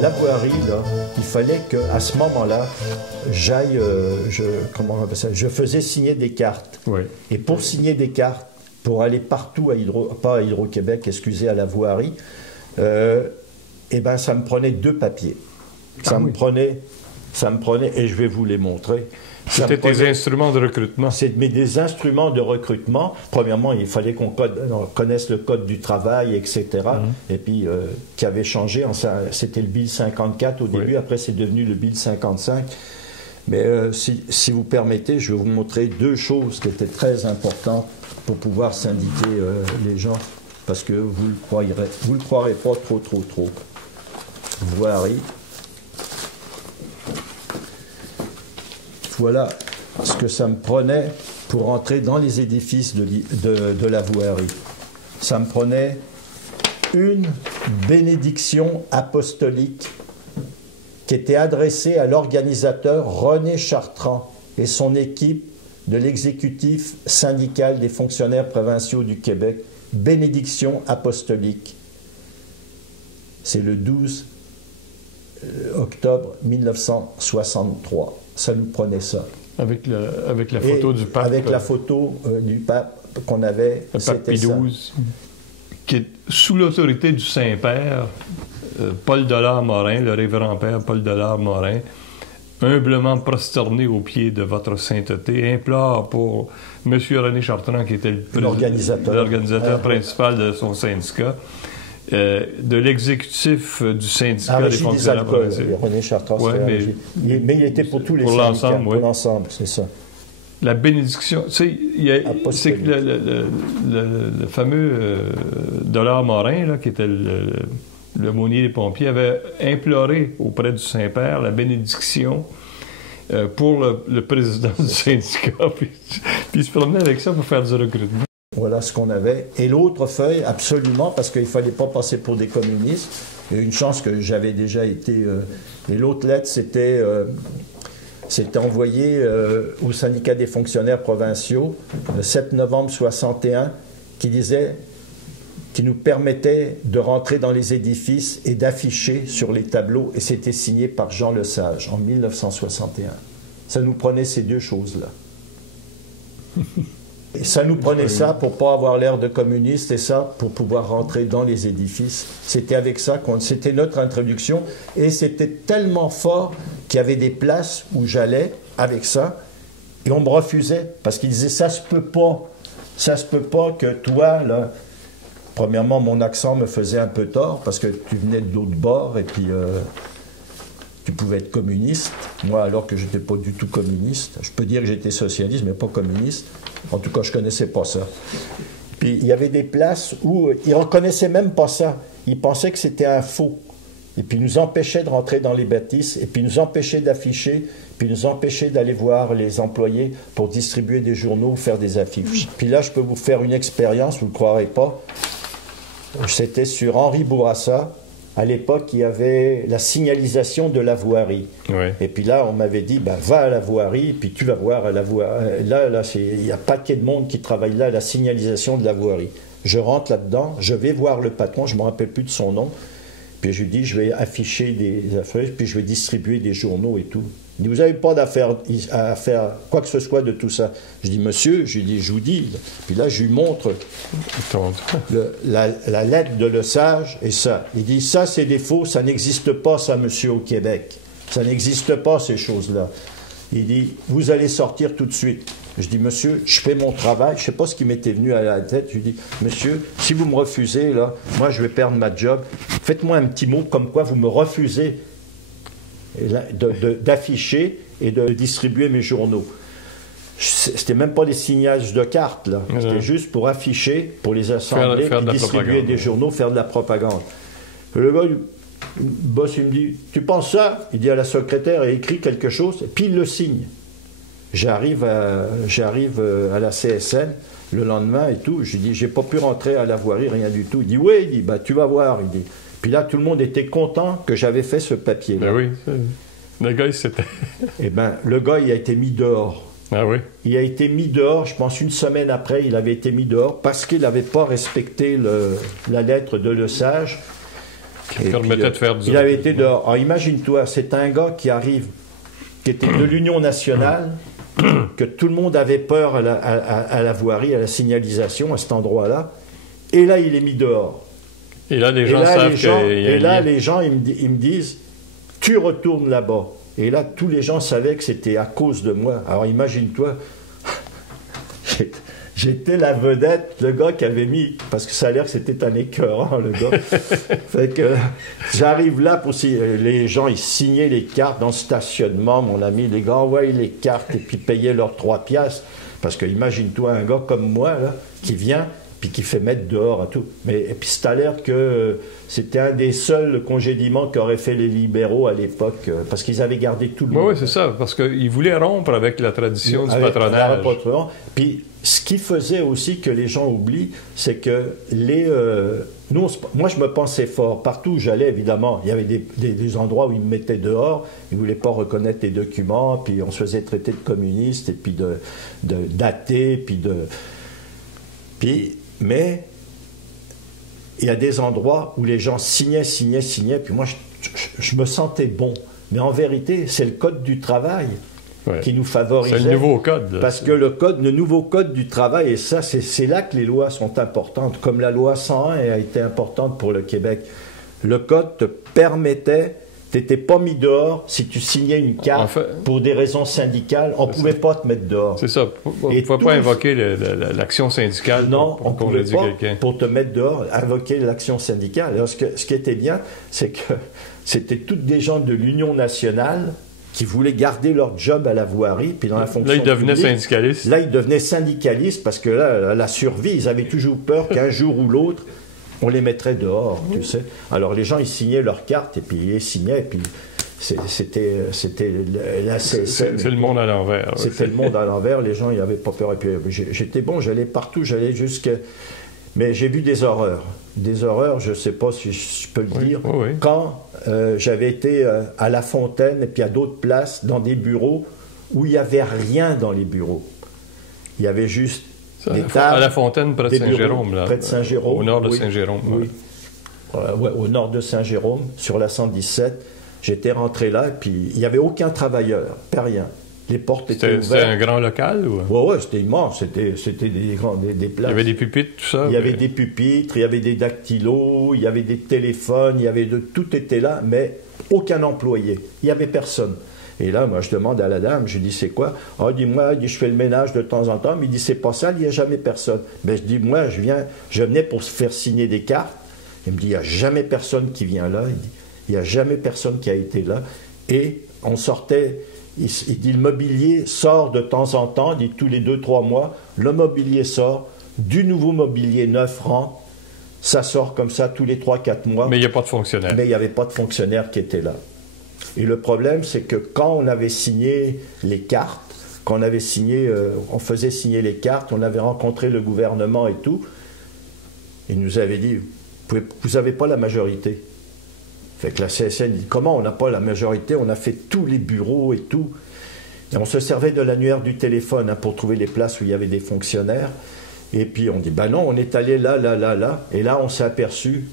la voirie, là, il fallait qu'à ce moment-là, j'aille, comment on appelle ça, je faisais signer des cartes. Oui. Et pour signer des cartes, pour aller partout pas à Hydro-Québec, excusez, à la voirie, eh ben, ça me prenait 2 papiers. Ça me prenait, et je vais vous les montrer. C'était tes instruments de recrutement. C'est des instruments de recrutement. Premièrement, il fallait qu'on connaisse le code du travail, etc. Et puis, qui avait changé. C'était le Bill 54 au début. Après, c'est devenu le Bill 55. Mais si vous permettez, je vais vous montrer 2 choses qui étaient très importantes pour pouvoir syndiquer les gens. Parce que vous le croirez pas trop. Voirie. Voilà ce que ça me prenait pour entrer dans les édifices de la voirie. Ça me prenait une bénédiction apostolique qui était adressée à l'organisateur René Chartrand et son équipe de l'exécutif syndical des fonctionnaires provinciaux du Québec. Bénédiction apostolique. C'est le 12 octobre 1963. Ça nous prenait ça. Avec la photo du pape. Avec la photo du pape qu'on avait. Le pape Pie XII, qui est sous l'autorité du Saint-Père, Paul Dollard-Morin, le révérend père Paul Dollard-Morin, humblement prosterné aux pieds de votre sainteté, implore pour M. René Chartrand, qui était l'organisateur principal de son syndicat, de l'exécutif du syndicat des fonctionnaires provinciaux. René Chartrand, mais il était pour tous les syndicats. Pour l'ensemble, c'est ça. La bénédiction, tu sais, c'est que le fameux Dollard-Morin, là, qui était l'aumônier des pompiers, avait imploré auprès du Saint-Père la bénédiction pour le président du syndicat. Puis il se promenait avec ça pour faire du recrutement. Voilà ce qu'on avait. Et l'autre feuille, absolument, parce qu'il ne fallait pas passer pour des communistes. Il y a une chance que j'avais déjà été... et l'autre lettre, c'était envoyé au syndicat des fonctionnaires provinciaux, le 7 novembre 61, qui nous permettait de rentrer dans les édifices et d'afficher sur les tableaux. Et c'était signé par Jean Lesage en 1961. Ça nous prenait ces 2 choses-là. Et ça nous prenait ça pour ne pas avoir l'air de communiste et ça pour pouvoir rentrer dans les édifices. C'était avec ça c'était notre introduction et c'était tellement fort qu'il y avait des places où j'allais avec ça et on me refusait parce qu'ils disaient ça se peut pas que toi là. Premièrement, mon accent me faisait un peu tort parce que tu venais de l'autre bord et puis tu pouvais être communiste. Moi, alors que je n'étais pas du tout communiste. Je peux dire que j'étais socialiste, mais pas communiste. En tout cas, je ne connaissais pas ça. Puis, il y avait des places où ils ne reconnaissaient même pas ça. Ils pensaient que c'était un faux. Et puis, ils nous empêchaient de rentrer dans les bâtisses, et puis ils nous empêchaient d'afficher, puis ils nous empêchaient d'aller voir les employés pour distribuer des journaux, faire des affiches. Puis là, je peux vous faire une expérience, vous ne le croirez pas. C'était sur Henri Bourassa. À l'époque, il y avait la signalisation de la voirie. Oui. Et puis là, on m'avait dit, va à la voirie, puis tu vas voir à la voirie. Là il y a un paquet de monde qui travaille là, à la signalisation de la voirie. Je rentre là-dedans, je vais voir le patron, je ne me rappelle plus de son nom. Puis je lui dis, je vais afficher des affaires, puis je vais distribuer des journaux et tout. Il dit, vous n'avez pas d'affaire à faire quoi que ce soit de tout ça. Je dis, monsieur, je lui dis, je vous dis. Puis là, je lui montre la lettre de Lesage et ça. Il dit, ça, c'est des faux, ça n'existe pas, ça, monsieur, au Québec. Ça n'existe pas, ces choses-là. Il dit, vous allez sortir tout de suite. Je dis, monsieur, je fais mon travail. Je ne sais pas ce qui m'était venu à la tête. Je lui dis, monsieur, si vous me refusez, là, moi, je vais perdre ma job. Faites-moi un petit mot comme quoi vous me refusez d'afficher et de distribuer mes journaux. C'était même pas des signages de cartes, là. C'était juste pour afficher, pour les assembler, distribuer des journaux, faire de la propagande. Le gars, le boss, il me dit, tu penses ça? Il dit à la secrétaire, elle écrit quelque chose, et puis il le signe. J'arrive à la CSN le lendemain et tout. Je lui dis, j'ai pas pu rentrer à la voirie, rien du tout. Il dit, oui, il dit, bah, tu vas voir. Il dit. Puis là, tout le monde était content que j'avais fait ce papier-là. Ben oui, le gars, c'était... Eh bien, le gars, il a été mis dehors. Ah oui? Il a été mis dehors, je pense une semaine après, il avait été mis dehors parce qu'il n'avait pas respecté la lettre de Lesage. Qui permettait de faire du... Il avait été dehors. Alors, imagine-toi, c'est un gars qui arrive, qui était de l'Union nationale, que tout le monde avait peur à la voirie, à la signalisation, à cet endroit-là. Et là, il est mis dehors. Et là, les gens savent qu'il y a Et là, les gens, ils me disent, tu retournes là-bas. Et là, tous les gens savaient que c'était à cause de moi. Alors, imagine-toi, j'étais la vedette, le gars qui avait mis, parce que ça a l'air que c'était un écœurant, le gars. Fait que j'arrive là pour les gens, ils signaient les cartes dans le stationnement, mon ami, les gars envoyaient les cartes et puis payaient leurs 3 piastres. Parce que imagine-toi un gars comme moi, là, qui vient, puis qui fait mettre dehors à tout. Et puis c'est à l'air que c'était un des seuls congédiements qu'auraient fait les libéraux à l'époque, parce qu'ils avaient gardé tout le monde. Oui, c'est ça, parce qu'ils voulaient rompre avec la tradition du patronage. Puis ce qui faisait aussi que les gens oublient, c'est que moi je me pensais fort. Partout où j'allais, évidemment, il y avait des endroits où ils me mettaient dehors, ils ne voulaient pas reconnaître les documents, puis on se faisait traiter de communiste, et puis d'athée, mais il y a des endroits où les gens signaient, puis moi je me sentais bon. Mais en vérité, c'est le code du travail qui nous favorisait. C'est le nouveau code. Parce que le nouveau code du travail, et ça, c'est là que les lois sont importantes, comme la loi 101 a été importante pour le Québec. Le code te permettait, tu n'étais pas mis dehors si tu signais une carte pour des raisons syndicales, on ne pouvait pas te mettre dehors. C'est ça, on ne pouvait pas invoquer l'action syndicale on ne pouvait pas, pour te mettre dehors, invoquer l'action syndicale. Alors, ce qui était bien, c'est que c'était toutes des gens de l'Union nationale qui voulaient garder leur job à la voirie, puis dans la fonction publique. Là, ils devenaient syndicalistes. Là, ils devenaient syndicalistes, parce que là, la survie, ils avaient toujours peur qu'un jour ou l'autre, on les mettrait dehors, tu sais. Alors, les gens, ils signaient leurs cartes, et puis ils les signaient, et puis c'était le monde à l'envers. C'était le monde à l'envers, les gens, ils n'avaient pas peur. Et puis, j'étais bon, j'allais partout, j'allais jusqu'à... Mais j'ai vu des horreurs. Des horreurs, je ne sais pas si je peux le dire. Quand j'avais été à La Fontaine et puis à d'autres places, dans des bureaux où il n'y avait rien dans les bureaux. Il y avait juste des tables. À La Fontaine, près de Saint-Jérôme. Près de Saint-Jérôme. Au nord de Saint-Jérôme. Oui. Au nord de Saint-Jérôme, sur la 117. J'étais rentré là et puis il n'y avait aucun travailleur, pas rien. Les portes étaient ouvertes. C'était un grand local? Oui, c'était immense. C'était des places. Il y avait des pupitres, tout ça? Il y avait des pupitres, il y avait des dactylos, il y avait des téléphones, tout était là, mais aucun employé. Il n'y avait personne. Et là, moi, je demande à la dame, je dis, c'est quoi? Ah, dis-moi, je fais le ménage de temps en temps, mais il dit, c'est pas ça, il n'y a jamais personne. Mais je dis, moi, je venais pour se faire signer des cartes. Il me dit, il n'y a jamais personne qui vient là. Il dit, il n'y a jamais personne qui a été là. Et on sortait... Il dit, le mobilier sort de temps en temps, il dit tous les 2-3 mois, le mobilier sort, du nouveau mobilier neuf rentre, ça sort comme ça tous les 3-4 mois. Mais il n'y a pas de fonctionnaire. Mais il n'y avait pas de fonctionnaire qui était là. Et le problème, c'est que quand on avait signé les cartes, on faisait signer les cartes, on avait rencontré le gouvernement et tout, il nous avait dit, vous n'avez pas la majorité. Fait que la CSN dit, comment on n'a pas la majorité? On a fait tous les bureaux et tout. Et on se servait de l'annuaire du téléphone pour trouver les places où il y avait des fonctionnaires. Et puis on dit, ben non, on est allé là. Et là, on s'est aperçu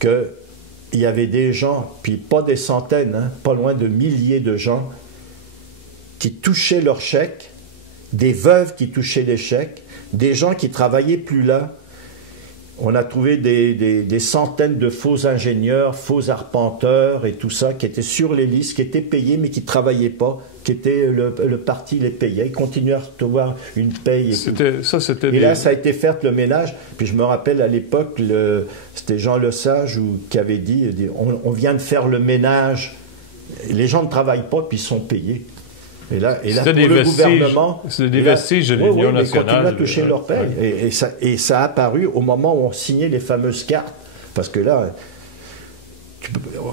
qu'il y avait des gens, puis pas des centaines, pas loin de milliers de gens, qui touchaient leurs chèques, des veuves qui touchaient les chèques, des gens qui travaillaient plus là. On a trouvé des centaines de faux ingénieurs, faux arpenteurs et tout ça, qui étaient sur les listes, qui étaient payés mais qui ne travaillaient pas, le parti les payait. Ils continuaient à recevoir une paye. Et là, ça a été fait le ménage. Puis je me rappelle à l'époque, c'était Jean Lesage qui avait dit, on vient de faire le ménage. Les gens ne travaillent pas puis ils sont payés. Et là pour le gouvernement... C'est des vestiges de l'Union nationale. Ils continuent à toucher leur paye. Et ça a apparu au moment où on signait les fameuses cartes. Parce que là,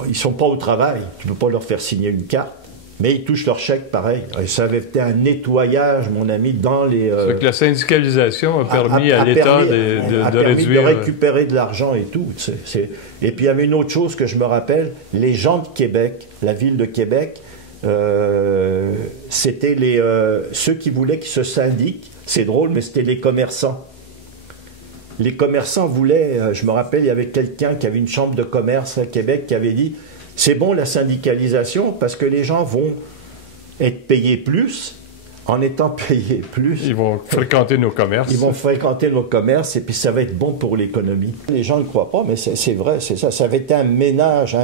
ils ne sont pas au travail. Tu ne peux pas leur faire signer une carte. Mais ils touchent leur chèque pareil. Et ça avait été un nettoyage, mon ami, dans les... C'est que la syndicalisation a permis à l'État de réduire... de récupérer de l'argent et tout. Et puis il y avait une autre chose que je me rappelle. Les gens de Québec, la ville de Québec... c'était ceux qui voulaient qu'ils se syndiquent, c'est drôle, mais c'était les commerçants. les commerçants voulaient, je me rappelle, il y avait quelqu'un qui avait une chambre de commerce à Québec qui avait dit « C'est bon la syndicalisation parce que les gens vont être payés plus. En étant payés plus, ils vont fréquenter nos commerces. Ils vont fréquenter nos commerces et puis ça va être bon pour l'économie. » Les gens ne croient pas, mais c'est vrai, c'est ça. Ça avait été un ménage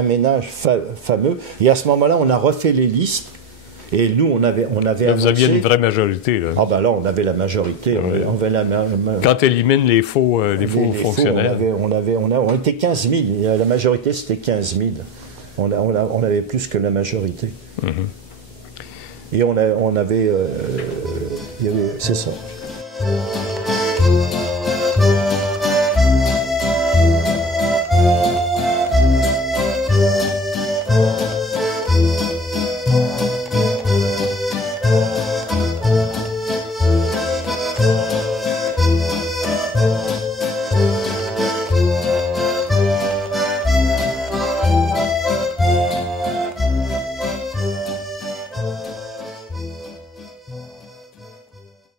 fameux. Et à ce moment-là, on a refait les listes. Et nous, on avait vous aviez une vraie majorité, là. Ah ben là, on avait la majorité. Oui. On avait quand tu élimines les faux fonctionnaires. On était 15 000. La majorité, c'était 15 000. On avait plus que la majorité. Et on avait... c'est ça.